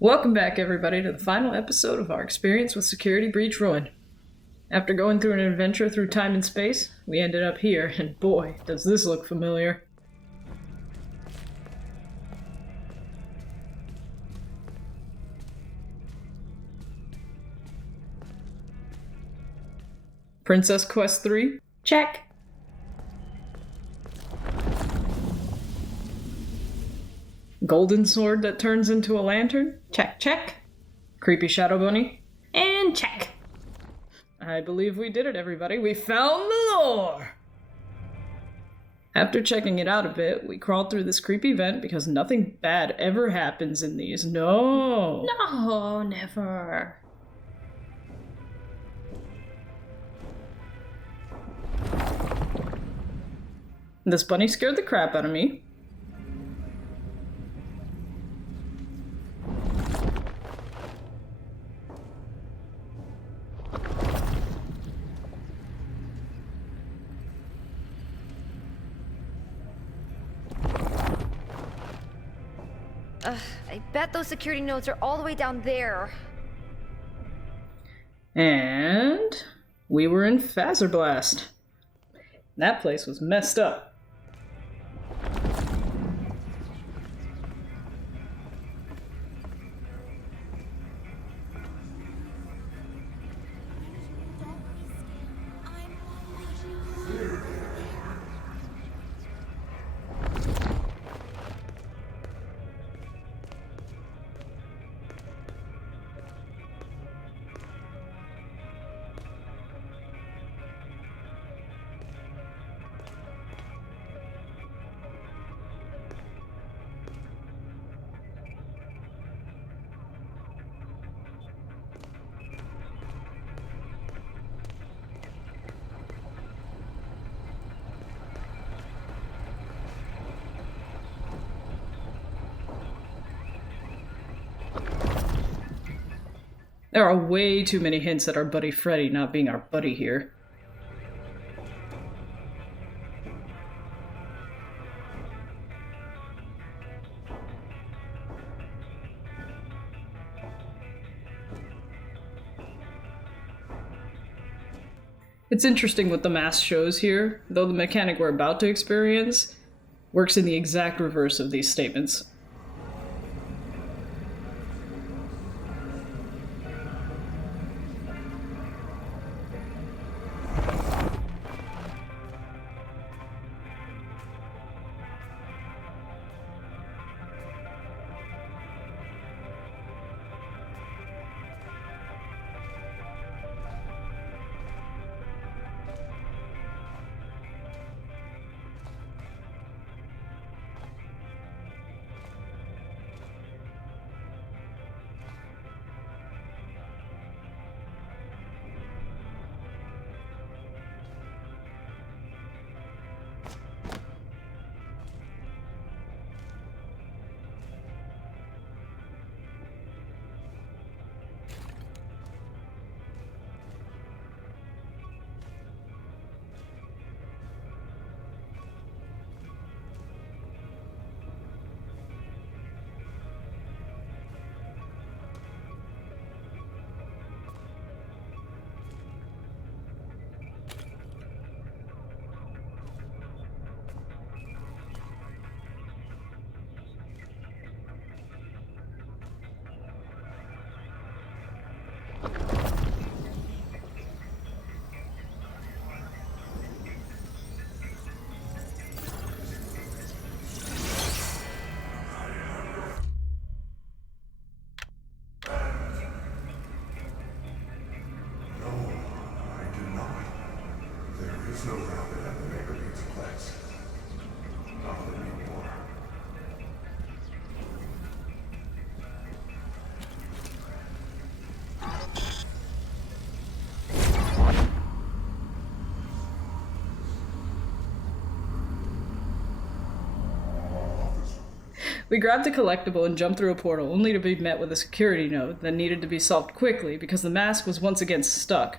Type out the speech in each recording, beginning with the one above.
Welcome back, everybody, to the final episode of our experience with Security Breach Ruin. After going through an adventure through time and space, we ended up here, and boy, does this look familiar. Princess Quest 3? Check. Golden sword that turns into a lantern? Check, check. Creepy shadow bunny? And check. I believe we did it, everybody. We found the lore! After checking it out a bit, we crawled through this creepy vent because nothing bad ever happens in these. No! No, never. This bunny scared the crap out of me. I bet those security notes are all the way down there. And we were in Fazerblast. That place was messed up. There are way too many hints at our buddy Freddy not being our buddy here. It's interesting what the mask shows here, though the mechanic we're about to experience works in the exact reverse of these statements. No rabbit at the Mega Pizza. Not anymore. We grabbed a collectible and jumped through a portal, only to be met with a security note that needed to be solved quickly because the mask was once again stuck.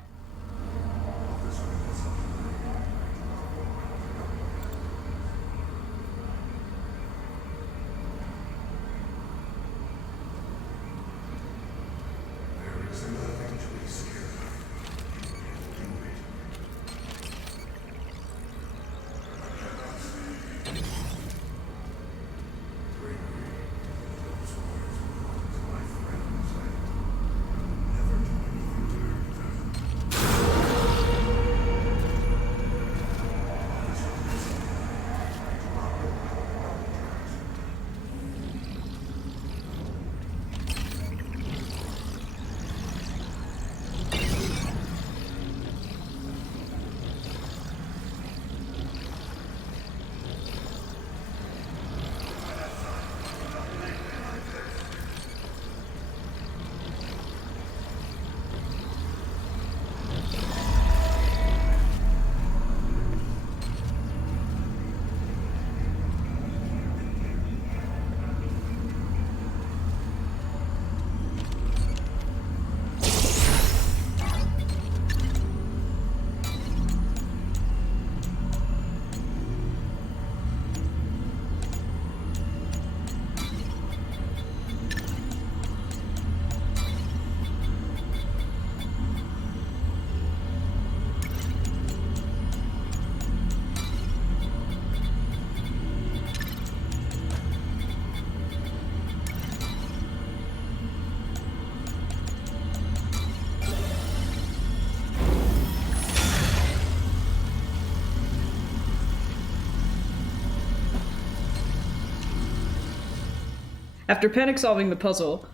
After panic solving the puzzle,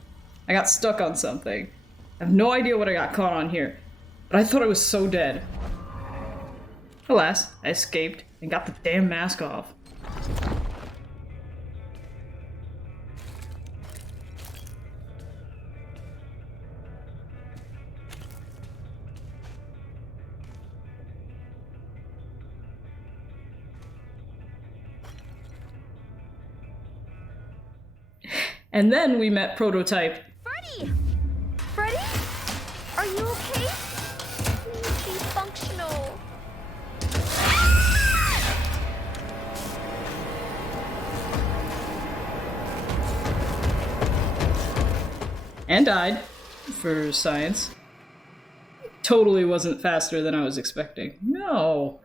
I got stuck on something. I have no idea what I got caught on here, but I thought I was so dead. Alas, I escaped and got the damn mask off. And then we met Prototype. Freddy! Freddy? Are you okay? Please be functional. And died, for science. Totally wasn't faster than I was expecting. No.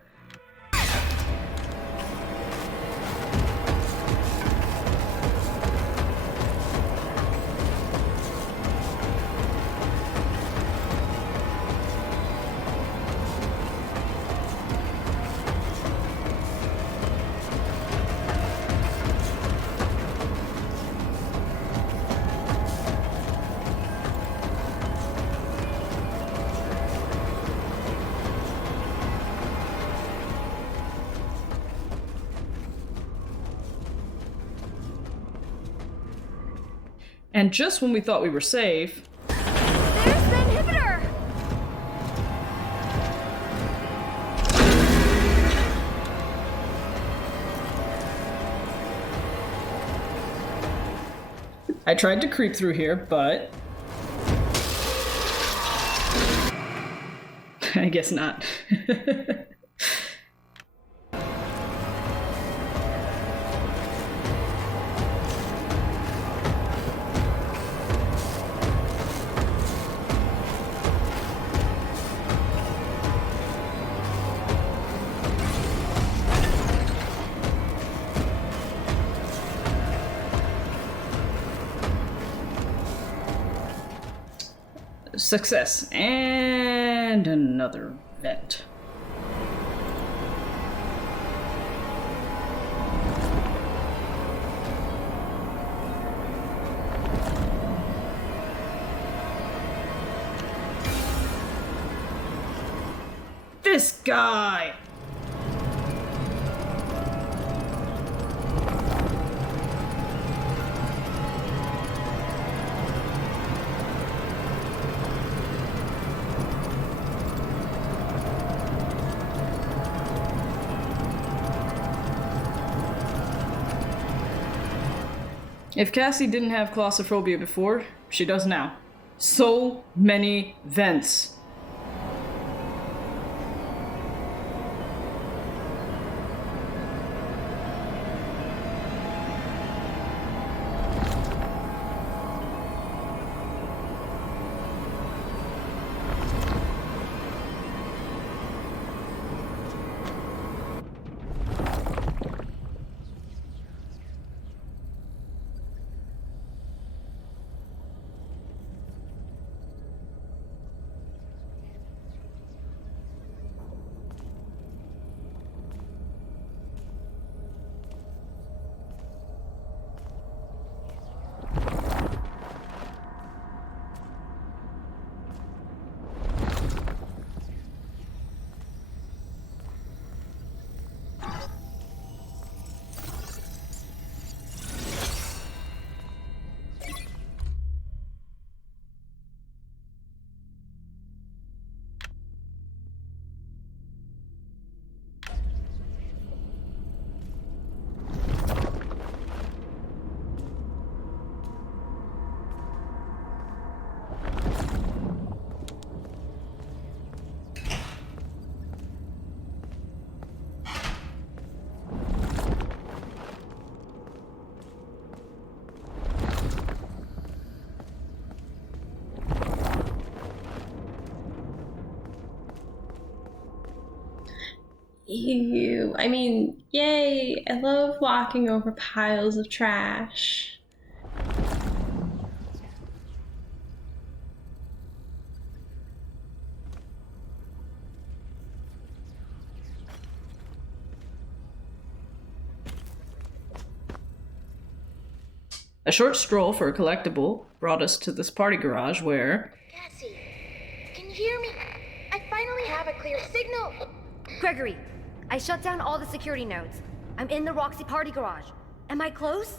And just when we thought we were safe... There's the inhibitor! I tried to creep through here, but... I guess not. Success. And another vent. This guy! If Cassie didn't have claustrophobia before, she does now. So many vents. Ew. I mean, yay. I love walking over piles of trash. A short stroll for a collectible brought us to this party garage where... Cassie, can you hear me? I finally have a clear signal. Gregory, I shut down all the security nodes. I'm in the Roxy party garage. Am I close?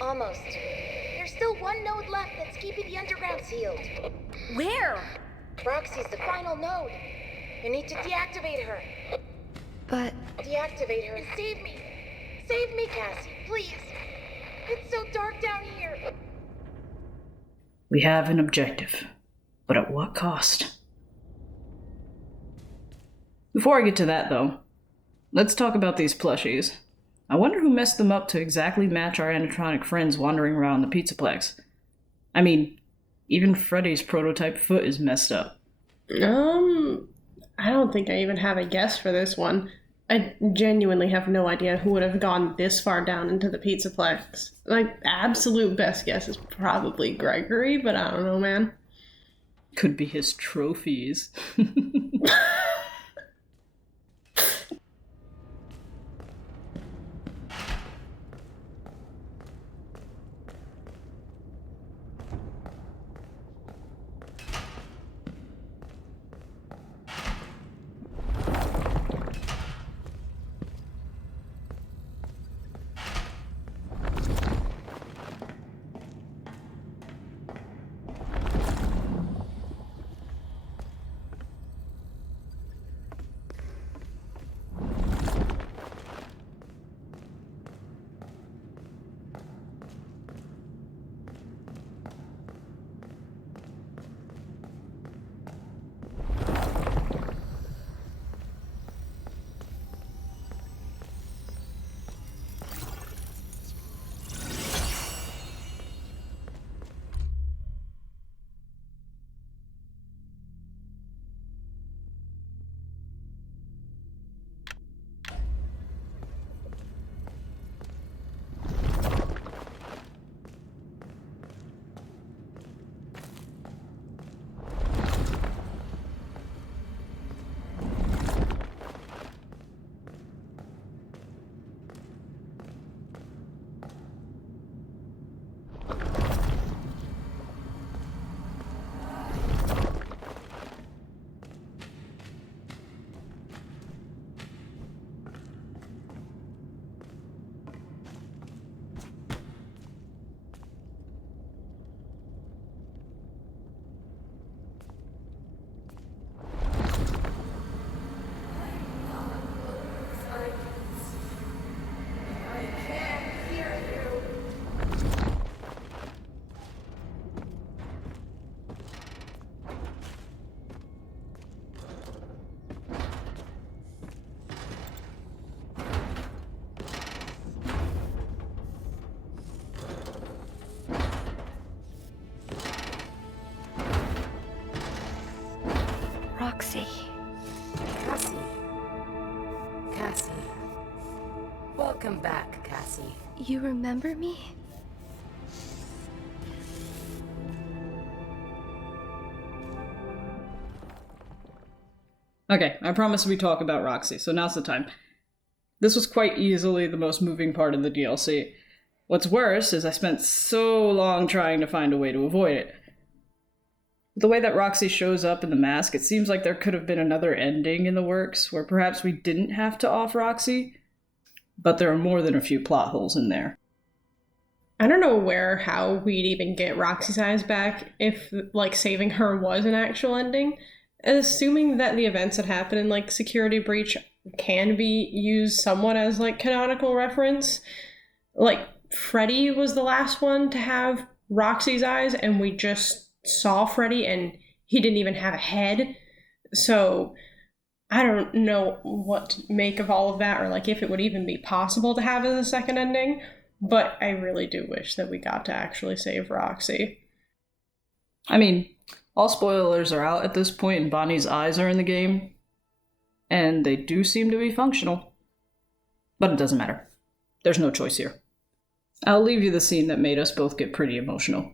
Almost. There's still one node left that's keeping the underground sealed. Where? Roxy's the final node. You need to deactivate her. But Deactivate her and save me. Save me, Cassie, please. It's so dark down here. We have an objective, but at what cost? Before I get to that, though, let's talk about these plushies. I wonder who messed them up to exactly match our animatronic friends wandering around the Pizzaplex. I mean, even Freddy's prototype foot is messed up. I don't think I even have a guess for this one. I genuinely have no idea who would have gone this far down into the Pizzaplex. My absolute best guess is probably Gregory, but I don't know, man. Could be his trophies. Roxy. Cassie. Cassie. Welcome back, Cassie. You remember me? Okay, I promised we talk about Roxy, so now's the time. This was quite easily the most moving part of the DLC. What's worse is I spent so long trying to find a way to avoid it. The way that Roxy shows up in the mask, it seems like there could have been another ending in the works where perhaps we didn't have to off Roxy, but there are more than a few plot holes in there. I don't know where or how we'd even get Roxy's eyes back if, like, saving her was an actual ending. Assuming that the events that happen in, like, Security Breach can be used somewhat as, like, canonical reference. Like, Freddy was the last one to have Roxy's eyes, and we just saw Freddy, and he didn't even have a head. So I don't know what to make of all of that, or, like, if it would even be possible to have as a second ending. But I really do wish that we got to actually save Roxy. I mean, all spoilers are out at this point, and Bonnie's eyes are in the game. And they do seem to be functional. But it doesn't matter. There's no choice here. I'll leave you the scene that made us both get pretty emotional.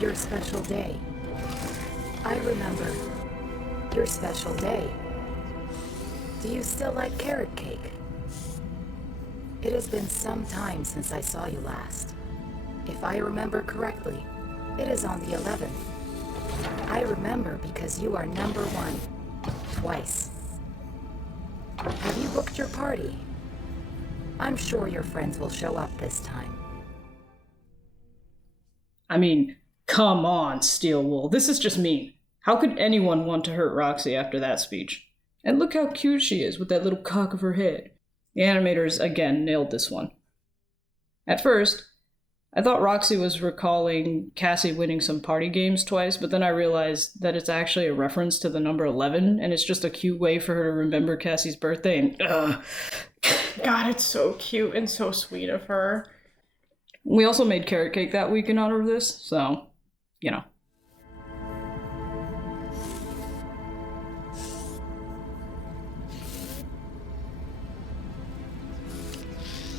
Your special day. I remember. Your special day. Do you still like carrot cake? It has been some time since I saw you last. If I remember correctly, it is on the 11th. I remember because you are number 1. Twice. Have you booked your party? I'm sure your friends will show up this time. I mean, come on, Steelwool. This is just mean. How could anyone want to hurt Roxy after that speech? And look how cute she is with that little cock of her head. The animators, again, nailed this one. At first, I thought Roxy was recalling Cassie winning some party games twice, but then I realized that it's actually a reference to the number 11, and it's just a cute way for her to remember Cassie's birthday, and God, it's so cute and so sweet of her. We also made carrot cake that week in honor of this, so, you know.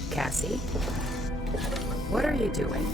Cassie? What are you doing?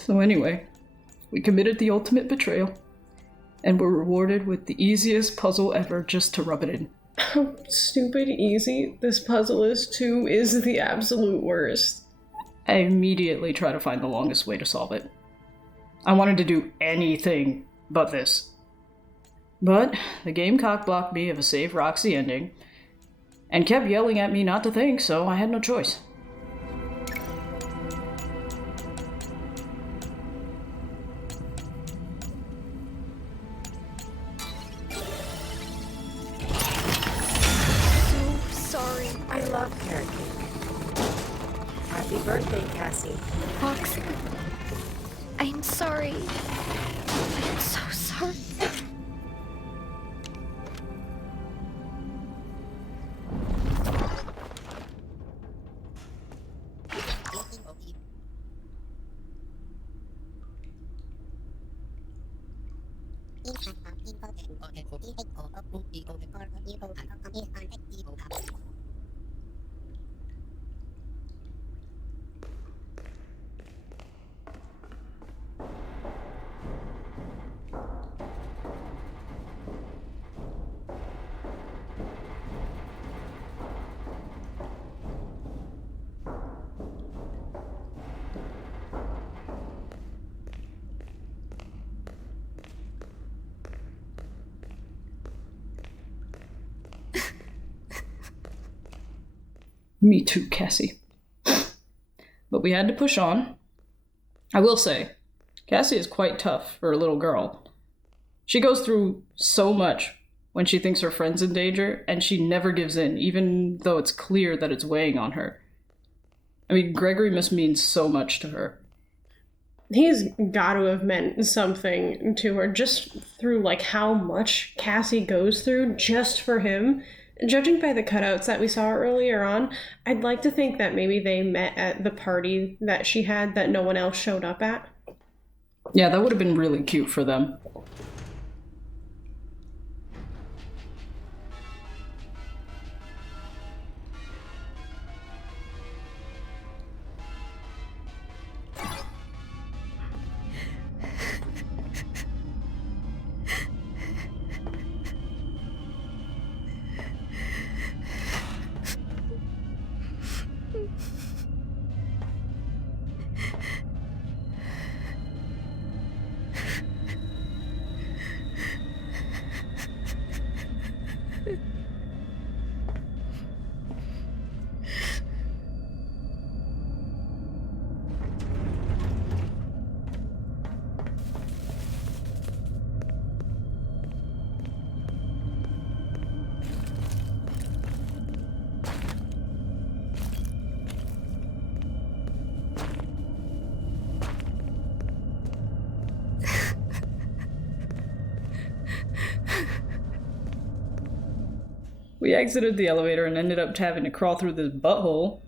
So anyway, we committed the ultimate betrayal, and were rewarded with the easiest puzzle ever just to rub it in. How stupid easy this puzzle is, too, is the absolute worst. I immediately try to find the longest way to solve it. I wanted to do anything but this. But the game cock-blocked me of a Save Roxy ending, and kept yelling at me not to think, so I had no choice. Sorry. I love carrot cake. Happy birthday, Cassie. Roxy. I'm sorry. I'm so sorry. Me too, Cassie. But we had to push on. I will say, Cassie is quite tough for a little girl. She goes through so much when she thinks her friend's in danger, and she never gives in, even though it's clear that it's weighing on her. I mean, Gregory must mean so much to her. He's got to have meant something to her just through, like, how much Cassie goes through just for him. Judging by the cutouts that we saw earlier on, I'd like to think that maybe they met at the party that she had that no one else showed up at. Yeah, that would have been really cute for them. We exited the elevator and ended up having to crawl through this butthole.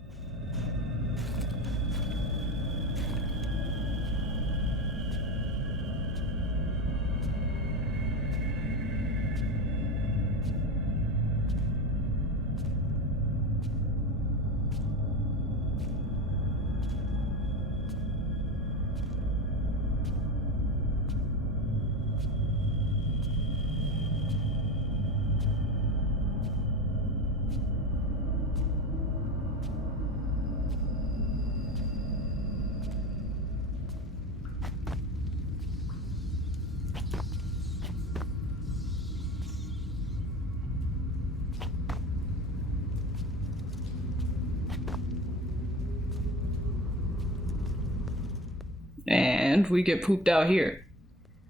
And we get pooped out here,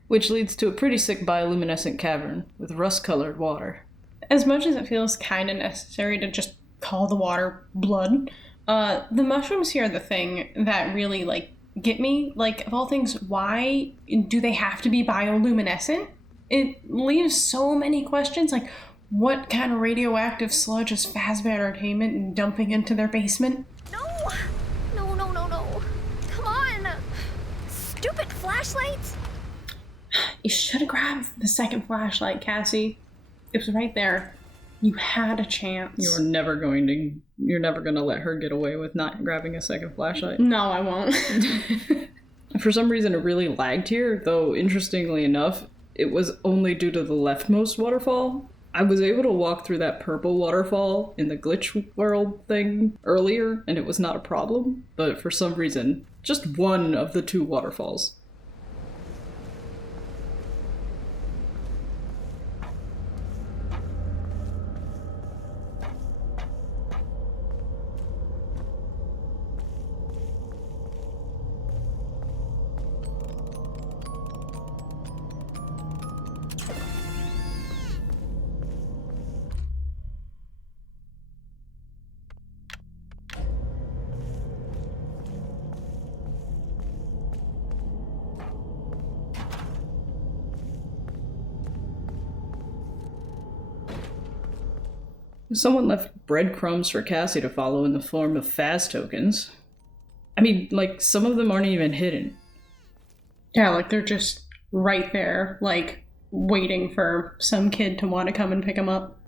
which leads to a pretty sick bioluminescent cavern with rust-colored water. As much as it feels kind of necessary to just call the water blood, the mushrooms here are the thing that really, like, get me. Like, of all things, why do they have to be bioluminescent? It leaves so many questions, like, what kind of radioactive sludge is Fazbear Entertainment dumping into their basement? No! No, no, no, no. Come on! Stupid flashlights! You should have grabbed the second flashlight, Cassie. It was right there. You had a chance. You're never gonna let her get away with not grabbing a second flashlight. No, I won't. For some reason, it really lagged here, though interestingly enough, it was only due to the leftmost waterfall. I was able to walk through that purple waterfall in the glitch world thing earlier, and it was not a problem, but for some reason, just one of the two waterfalls. Someone left breadcrumbs for Cassie to follow in the form of Faz tokens. I mean, like, some of them aren't even hidden. Yeah, like they're just right there, like waiting for some kid to want to come and pick them up.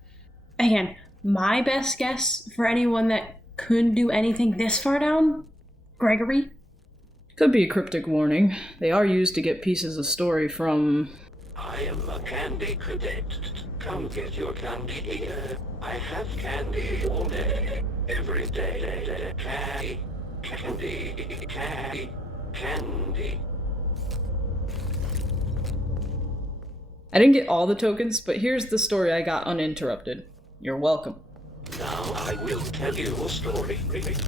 Again, my best guess for anyone that couldn't do anything this far down, Gregory. Could be a cryptic warning. They are used to get pieces of story from... I am a candy cadet. Come get your candy here. I have candy all day, every day. Candy, candy, candy, candy. I didn't get all the tokens, but here's the story I got uninterrupted. You're welcome. Now I will tell you a story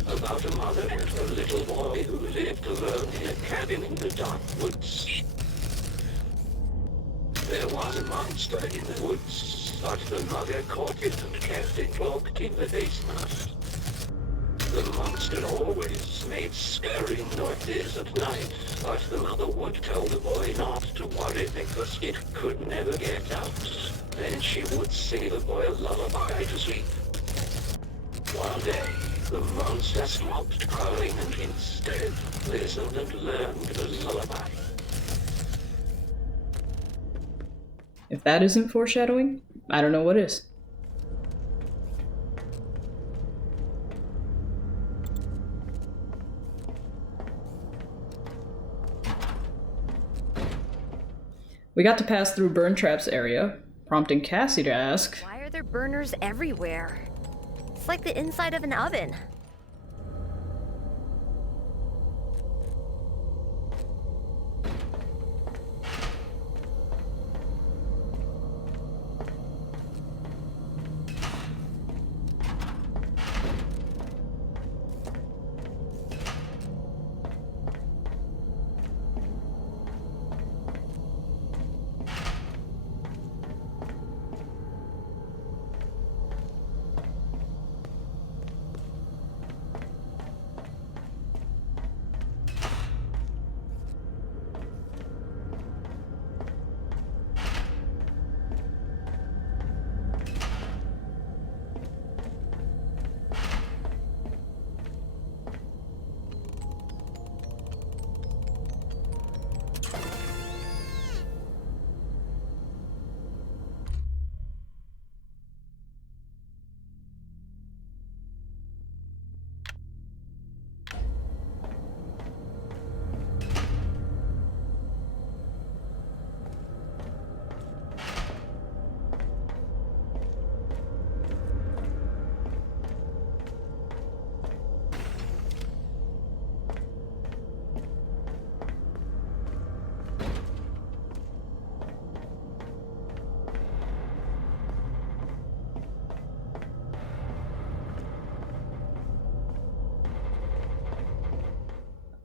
about a mother and her little boy who lived alone in a cabin in the dark woods. There was a monster in the woods, but the mother caught it and kept it locked in the basement. The monster always made scary noises at night, but the mother would tell the boy not to worry because it could never get out. Then she would sing the boy a lullaby to sleep. One day, the monster stopped crying and instead listened and learned the lullaby. If that isn't foreshadowing, I don't know what is. We got to pass through Burn Trap's area, prompting Cassie to ask, Why are there burners everywhere? It's like the inside of an oven.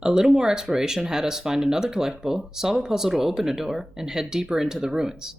A little more exploration had us find another collectible, solve a puzzle to open a door, and head deeper into the ruins.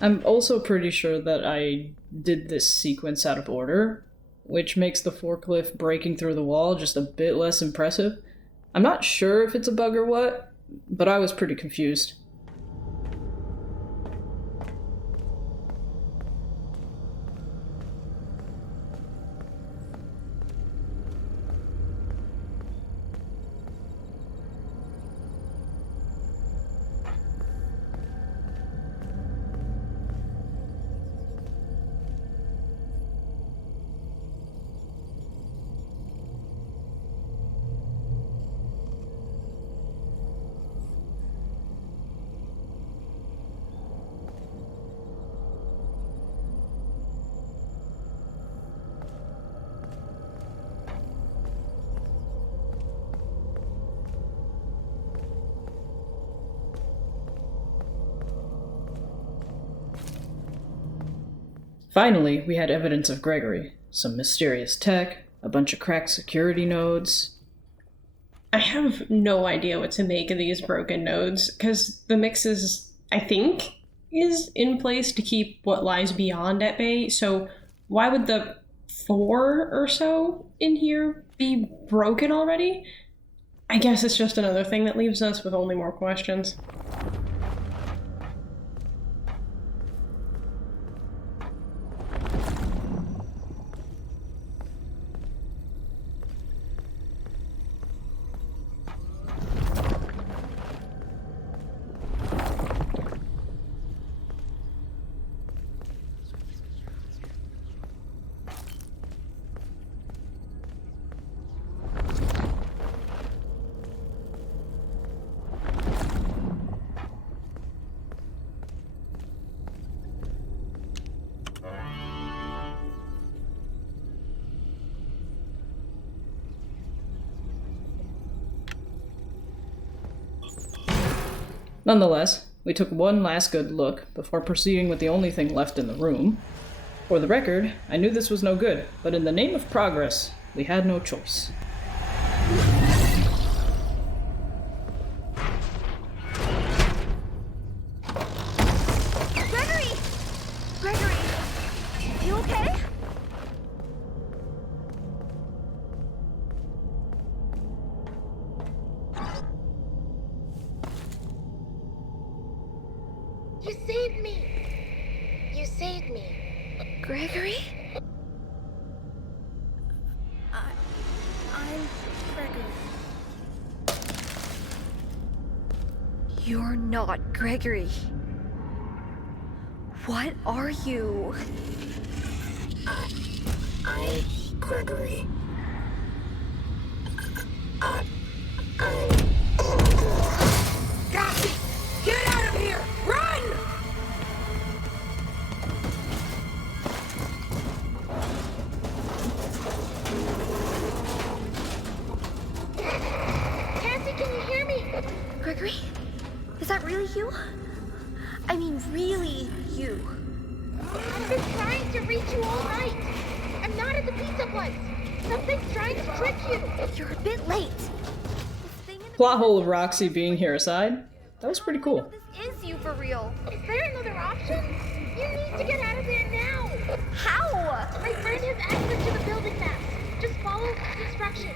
I'm also pretty sure that I did this sequence out of order, which makes the forklift breaking through the wall just a bit less impressive. I'm not sure if it's a bug or what, but I was pretty confused. Finally, we had evidence of Gregory. Some mysterious tech, a bunch of cracked security nodes. I have no idea what to make of these broken nodes, because the mix is, I think, is in place to keep what lies beyond at bay, so why would the 4 or so in here be broken already? I guess it's just another thing that leaves us with only more questions. Nonetheless, we took one last good look before proceeding with the only thing left in the room. For the record, I knew this was no good, but in the name of progress, we had no choice. Gregory! Gregory! You okay? You saved me! You saved me. Gregory? I'm Gregory. You're not Gregory. What are you? I'm Gregory. Cassie! Get out of here! Run! Cassie, you? I mean, really you. I've been trying to reach you all night. I'm not at the pizza place. Something's trying to trick you. You're a bit late. Plot hole of Roxy being here aside, that was pretty cool. This is you for real. Is there another option? You need to get out of there now. How? My friend has access to the building maps. Just follow the instructions.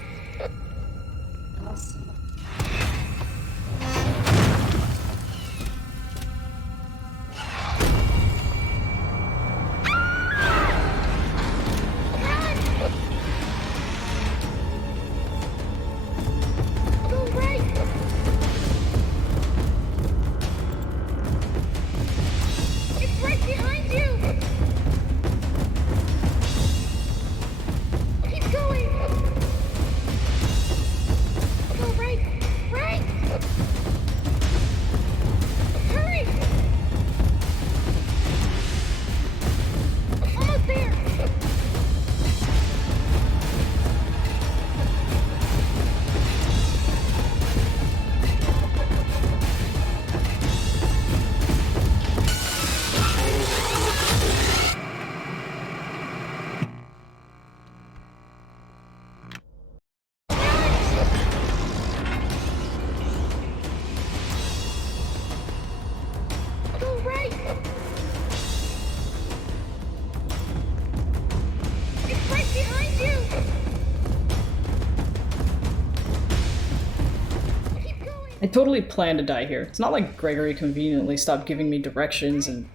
I totally planned to die here. It's not like Gregory conveniently stopped giving me directions and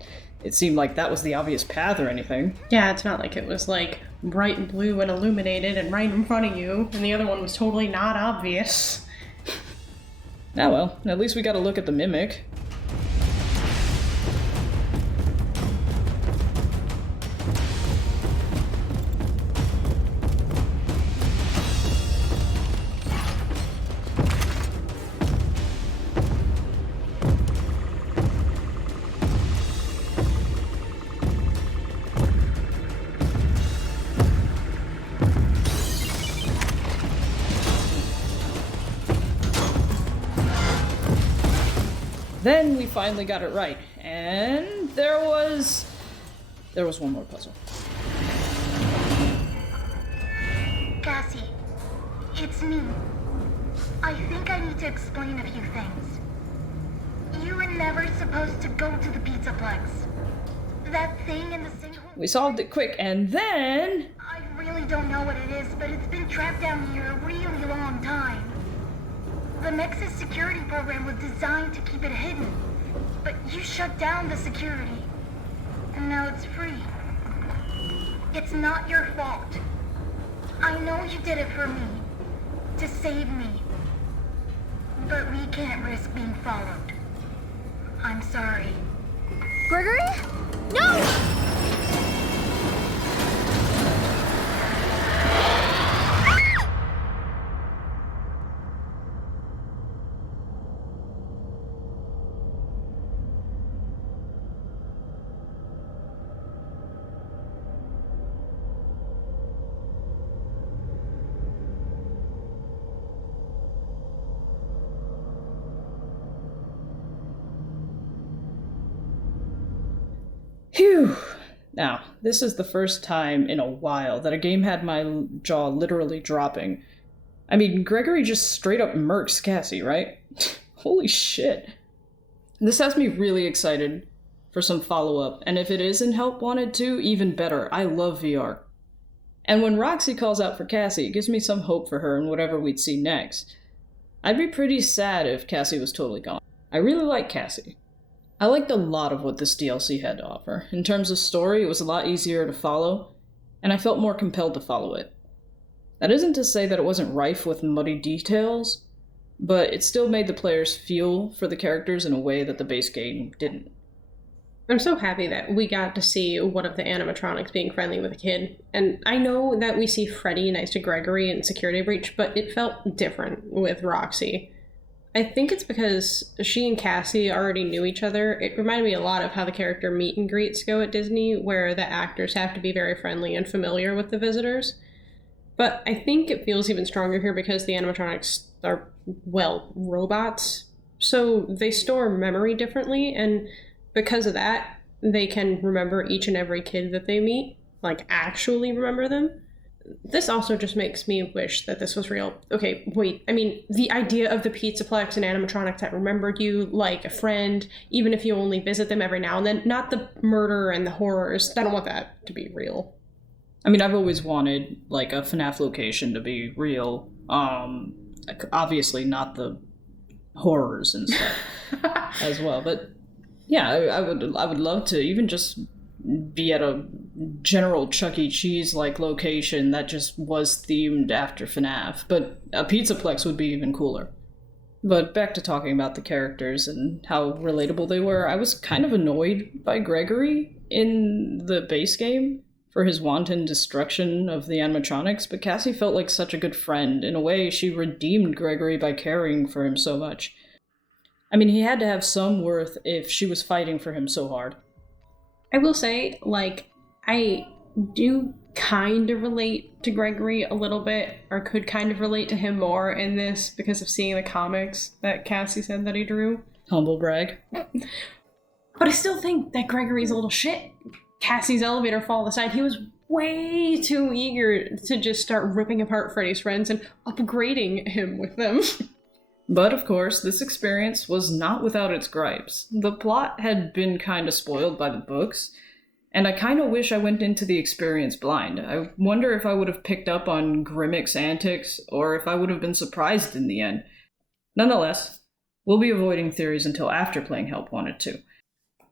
it seemed like that was the obvious path or anything. Yeah, it's not like it was like bright blue and illuminated and right in front of you, and the other one was totally not obvious. Ah well, at least we got a look at the Mimic. Then we finally got it right, and there was one more puzzle. Cassie, it's me. I think I need to explain a few things. You were never supposed to go to the Pizzaplex. That thing in the sinkhole... We solved it quick, and then... I really don't know what it is, but it's been trapped down here a really long time. The Nexus security program was designed to keep it hidden, but you shut down the security, and now it's free. It's not your fault. I know you did it for me, to save me, but we can't risk being followed. I'm sorry. Gregory? No! Phew! Now, this is the first time in a while that a game had my jaw literally dropping. I mean, Gregory just straight up murks Cassie, right? Holy shit. This has me really excited for some follow-up, and if it is in Help Wanted 2, even better. I love VR. And when Roxy calls out for Cassie, it gives me some hope for her and whatever we'd see next. I'd be pretty sad if Cassie was totally gone. I really like Cassie. I liked a lot of what this DLC had to offer. In terms of story, it was a lot easier to follow, and I felt more compelled to follow it. That isn't to say that it wasn't rife with muddy details, but it still made the players feel for the characters in a way that the base game didn't. I'm so happy that we got to see one of the animatronics being friendly with a kid. And I know that we see Freddy nice to Gregory in Security Breach, but it felt different with Roxy. I think it's because she and Cassie already knew each other. It reminded me a lot of how the character meet and greets go at Disney, where the actors have to be very friendly and familiar with the visitors. But I think it feels even stronger here because the animatronics are, well, robots. So they store memory differently, and because of that, they can remember each and every kid that they meet, like actually remember them. This also just makes me wish that this was real. Okay, wait, I mean, the idea of the Pizzaplex and animatronics that remembered you like a friend, even if you only visit them every now and then, not the murder and the horrors. I don't want that to be real. I mean, I've always wanted, like, a FNAF location to be real. Obviously not the horrors and stuff as well, but yeah, I would love to even just be at a general Chuck E. Cheese like location that just was themed after FNAF, but a Pizzaplex would be even cooler. But back to talking about the characters and how relatable they were, I was kind of annoyed by Gregory in the base game for his wanton destruction of the animatronics, but Cassie felt like such a good friend. In a way, she redeemed Gregory by caring for him so much. I mean, he had to have some worth if she was fighting for him so hard. I will say, like, I do kind of relate to Gregory a little bit, or could kind of relate to him more in this because of seeing the comics that Cassie said that he drew. Humble brag. But I still think that Gregory's a little shit. Cassie's elevator fall aside, he was way too eager to just start ripping apart Freddy's friends and upgrading him with them. But of course, this experience was not without its gripes. The plot had been kind of spoiled by the books, and I kind of wish I went into the experience blind. I wonder if I would have picked up on Grimmick's antics, or if I would have been surprised in the end. Nonetheless, we'll be avoiding theories until after playing Help Wanted 2.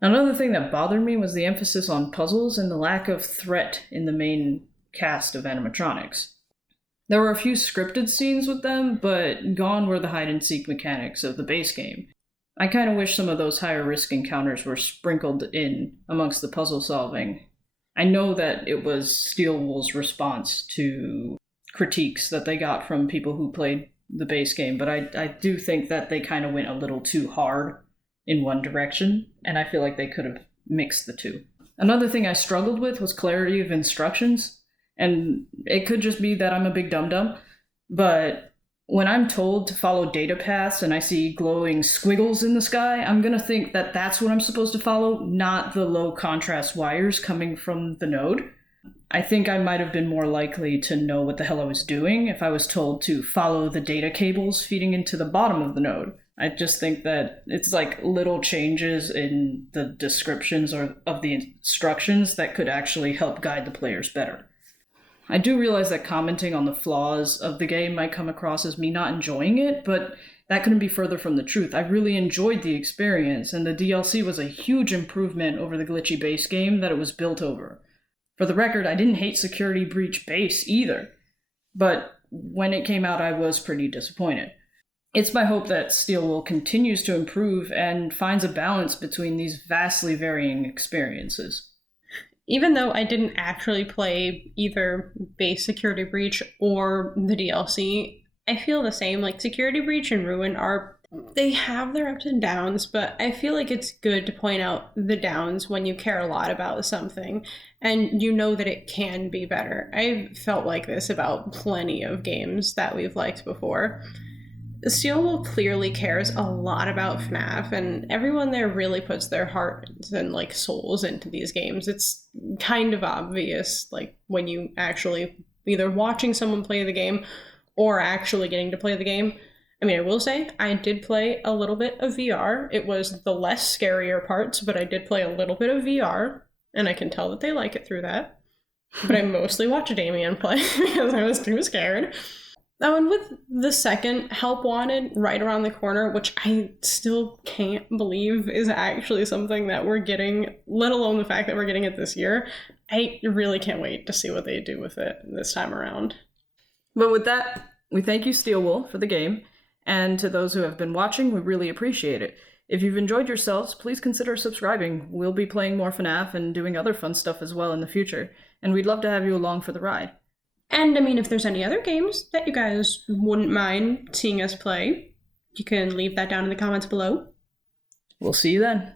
Another thing that bothered me was the emphasis on puzzles and the lack of threat in the main cast of animatronics. There were a few scripted scenes with them, but gone were the hide-and-seek mechanics of the base game. I kind of wish some of those higher-risk encounters were sprinkled in amongst the puzzle solving. I know that it was Steel Wool's response to critiques that they got from people who played the base game, but I do think that they kind of went a little too hard in one direction, and I feel like they could have mixed the two. Another thing I struggled with was clarity of instructions, and it could just be that I'm a big dum-dum, but when I'm told to follow data paths and I see glowing squiggles in the sky, I'm gonna think that that's what I'm supposed to follow, not the low contrast wires coming from the node. I think I might have been more likely to know what the hell I was doing if I was told to follow the data cables feeding into the bottom of the node. I just think that it's like little changes in the descriptions or of the instructions that could actually help guide the players better. I do realize that commenting on the flaws of the game might come across as me not enjoying it, but that couldn't be further from the truth. I really enjoyed the experience, and the DLC was a huge improvement over the glitchy base game that it was built over. For the record, I didn't hate Security Breach Base either, but when it came out I was pretty disappointed. It's my hope that Steel Wool continues to improve and finds a balance between these vastly varying experiences. Even though I didn't actually play either base Security Breach or the DLC, I feel the same. Like, Security Breach and Ruin they have their ups and downs, but I feel like it's good to point out the downs when you care a lot about something and you know that it can be better. I've felt like this about plenty of games that we've liked before. Steel Wool clearly cares a lot about FNAF, and everyone there really puts their hearts and like souls into these games. It's kind of obvious, like when you actually either watching someone play the game or actually getting to play the game. I mean, I will say I did play a little bit of VR. It was the less scarier parts, but I did play a little bit of VR, and I can tell that they like it through that. But I mostly watched Damien play because I was too scared. Oh, and with the second Help Wanted right around the corner, which I still can't believe is actually something that we're getting, let alone the fact that we're getting it this year, I really can't wait to see what they do with it this time around. But with that, we thank you, Steel Wool, for the game, and to those who have been watching, we really appreciate it. If you've enjoyed yourselves, please consider subscribing. We'll be playing more FNAF and doing other fun stuff as well in the future, and we'd love to have you along for the ride. And, I mean, if there's any other games that you guys wouldn't mind seeing us play, you can leave that down in the comments below. We'll see you then.